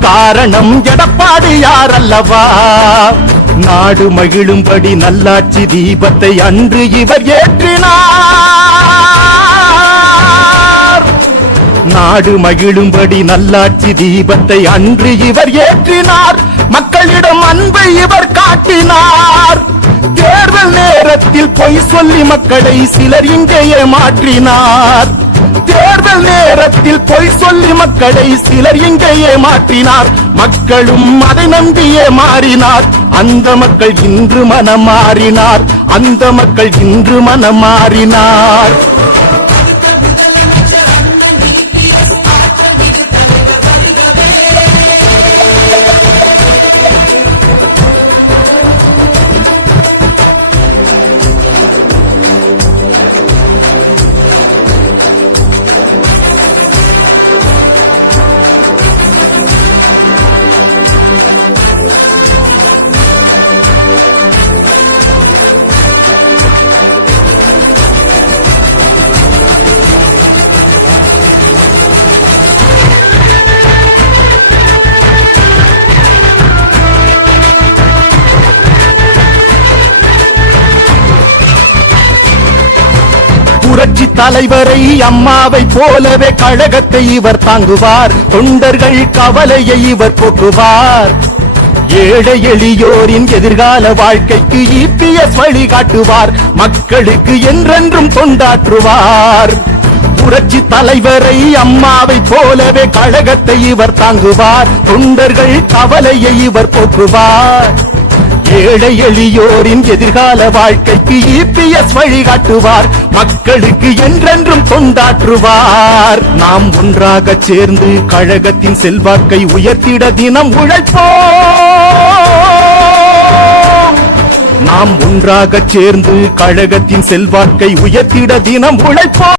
காரணம் எடப்பாடி யார் அல்லவா நாடு மகிழும்படி நல்லாட்சி தீபத்தை அன்று இவர் ஏற்றினார். நாடு மகிழும்படி நல்லாட்சி தீபத்தை அன்று இவர் ஏற்றினார். மக்களிடம் அன்பை இவர் காட்டினார். தேர்தல் நேரத்தில் பொய் சொல்லி மக்களை சிலர் இங்கேயே மாற்றினார். தேர்தல் நேரத்தில் பொய் சொல்லி மக்களை சிலர் இங்கே மாற்றினார். மக்களும் அதை நம்பியே மாறினார். அந்த மக்கள் இன்று மனம் மாறினார் அந்த மக்கள் இன்று மனம் மாறினார் தலைவரை அம்மாவை போலவே கழகத்தை இவர் தாங்குவார். தொண்டர்கள் கவலையை இவர் போக்குவார். ஏழை எளியோரின் எதிர்கால வாழ்க்கைக்கு இபிஎஸ் வழிகாட்டுவார். மக்களுக்கு என்றென்றும் கொண்டாற்றுவார் புரட்சி தலைவரை அம்மாவை போலவே கழகத்தை இவர் தாங்குவார். தொண்டர்கள் கவலையை இவர் போக்குவார். ஏழை எளியோரின் எதிர்கால வாழ்க்கைக்கு இபிஎஸ் வழிகாட்டுவார். மக்களுக்கு என்றென்றும் தொண்டாற்றுவார். நாம் ஒன்றாக சேர்ந்து கழகத்தின் செல்வாக்கை உயர்த்திட தினம் உழைப்போம். நாம் ஒன்றாக சேர்ந்து கழகத்தின் செல்வாக்கை உயர்த்திட தினம் உழைப்போம்.